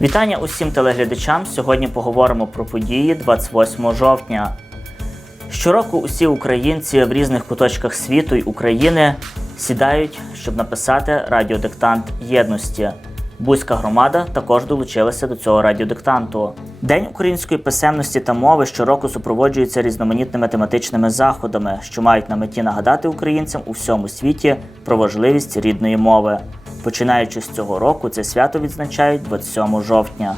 Вітання усім телеглядачам. Сьогодні поговоримо про події 28 жовтня. Щороку усі українці в різних куточках світу й України сідають, щоб написати радіодиктант єдності. Бузька громада також долучилася до цього радіодиктанту. День української писемності та мови щороку супроводжується різноманітними тематичними заходами, що мають на меті нагадати українцям у всьому світі про важливість рідної мови. Починаючи з цього року, це свято відзначають 27 жовтня.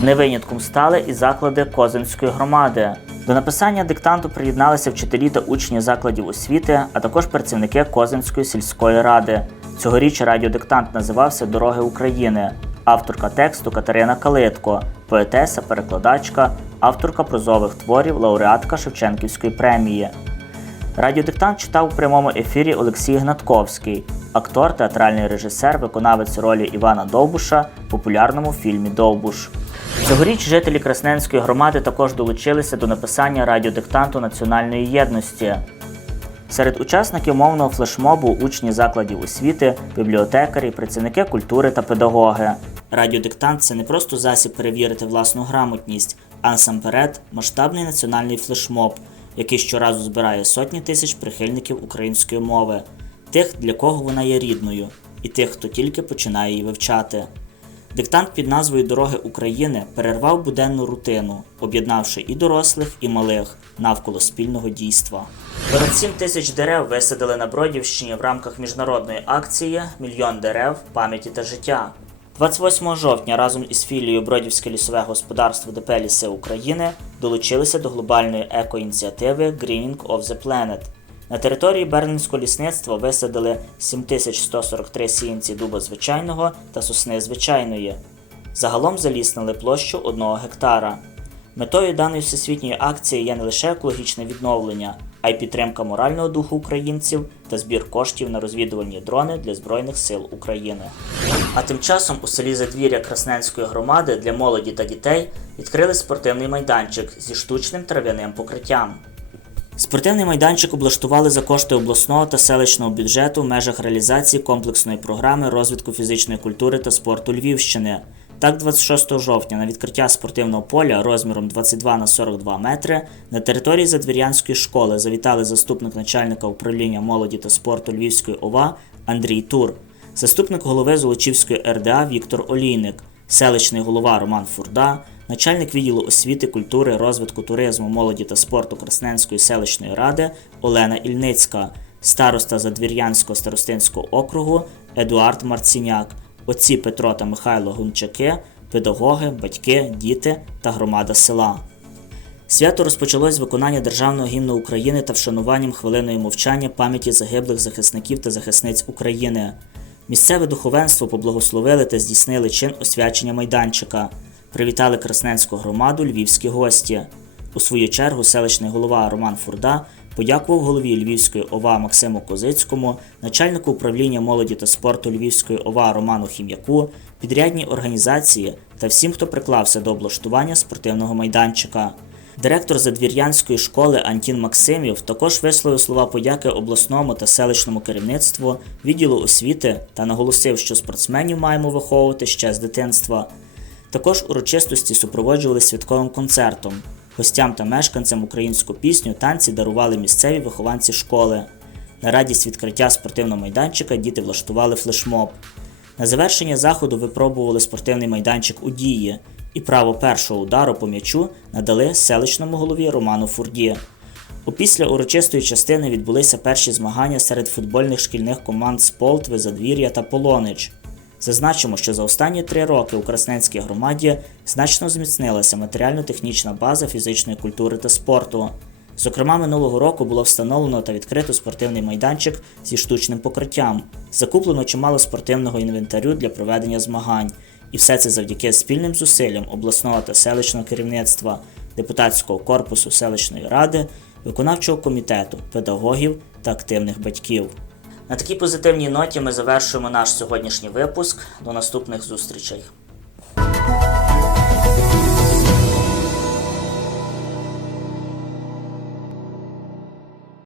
Не винятком стали і заклади Козинської громади. До написання диктанту приєдналися вчителі та учні закладів освіти, а також працівники Козинської сільської ради. Цьогоріч радіодиктант називався Дороги України. Авторка тексту Катерина Калитко, поетеса, перекладачка, авторка прозових творів, лауреатка Шевченківської премії. Радіодиктант читав у прямому ефірі Олексій Гнатковський, актор, театральний режисер, виконавець ролі Івана Довбуша в популярному фільмі Довбуш. Цьогоріч жителі Красненської громади також долучилися до написання радіодиктанту національної єдності. Серед учасників мовного флешмобу учні закладів освіти, бібліотекарі, працівники культури та педагоги. Радіодиктант це не просто засіб перевірити власну грамотність, а насамперед масштабний національний флешмоб, який щоразу збирає сотні тисяч прихильників української мови, тих, для кого вона є рідною, і тих, хто тільки починає її вивчати. Диктант під назвою Дороги України перервав буденну рутину, об'єднавши і дорослих, і малих навколо спільного дійства. Понад 7 тисяч дерев висадили на Бродівщині в рамках міжнародної акції Мільйон дерев пам'яті та життя. 28 жовтня разом із філією Бродівське лісове господарство ДП Ліси України долучилися до глобальної екоініціативи Greening of the Planet. На території Бернинського лісництва висадили 7143 сіянці дуба звичайного та сосни звичайної. Загалом заліснили площу 1 гектара. Метою даної всесвітньої акції є не лише екологічне відновлення, а й підтримка морального духу українців та збір коштів на розвідувальні дрони для Збройних сил України. А тим часом у селі Задвір'я Красненської громади для молоді та дітей відкрили спортивний майданчик зі штучним трав'яним покриттям. Спортивний майданчик облаштували за кошти обласного та селищного бюджету в межах реалізації комплексної програми розвитку фізичної культури та спорту Львівщини. Так, 26 жовтня на відкриття спортивного поля розміром 22 на 42 метри на території Задвір'янської школи завітали заступник начальника управління молоді та спорту Львівської ОВА Андрій Тур, заступник голови Золочівської РДА Віктор Олійник, селищний голова Роман Фурда, начальник відділу освіти, культури, розвитку туризму, молоді та спорту Красненської селищної ради Олена Ільницька, староста Задвір'янського старостинського округу Едуард Марціняк, отці Петро та Михайло Гунчаки, педагоги, батьки, діти та громада села. Свято розпочалось з виконання державного гімну України та вшануванням хвилиною мовчання пам'яті загиблих захисників та захисниць України. Місцеве духовенство поблагословили та здійснили чин освячення майданчика. Привітали Красненську громаду львівські гості. У свою чергу селищний голова Роман Фурда подякував голові Львівської ОВА Максиму Козицькому, начальнику управління молоді та спорту Львівської ОВА Роману Хім'яку, підрядній організації та всім, хто приклався до облаштування спортивного майданчика. Директор Задвір'янської школи Антін Максимів також висловив слова подяки обласному та селищному керівництву, відділу освіти та наголосив, що спортсменів маємо виховувати ще з дитинства. Також урочистості супроводжували святковим концертом. Гостям та мешканцям українську пісню танці дарували місцеві вихованці школи. На радість відкриття спортивного майданчика діти влаштували флешмоб. На завершення заходу випробували спортивний майданчик у дії, і право першого удару по м'ячу надали селищному голові Роману Фурді. Опісля урочистої частини відбулися перші змагання серед футбольних шкільних команд з Полтви, Задвір'я та Полонич. Зазначимо, що за останні три роки у Красненській громаді значно зміцнилася матеріально-технічна база фізичної культури та спорту. Зокрема, минулого року було встановлено та відкрито спортивний майданчик зі штучним покриттям, закуплено чимало спортивного інвентарю для проведення змагань, і все це завдяки спільним зусиллям обласного та селищного керівництва, депутатського корпусу селищної ради, виконавчого комітету, педагогів та активних батьків. На такій позитивній ноті ми завершуємо наш сьогоднішній випуск. До наступних зустрічей.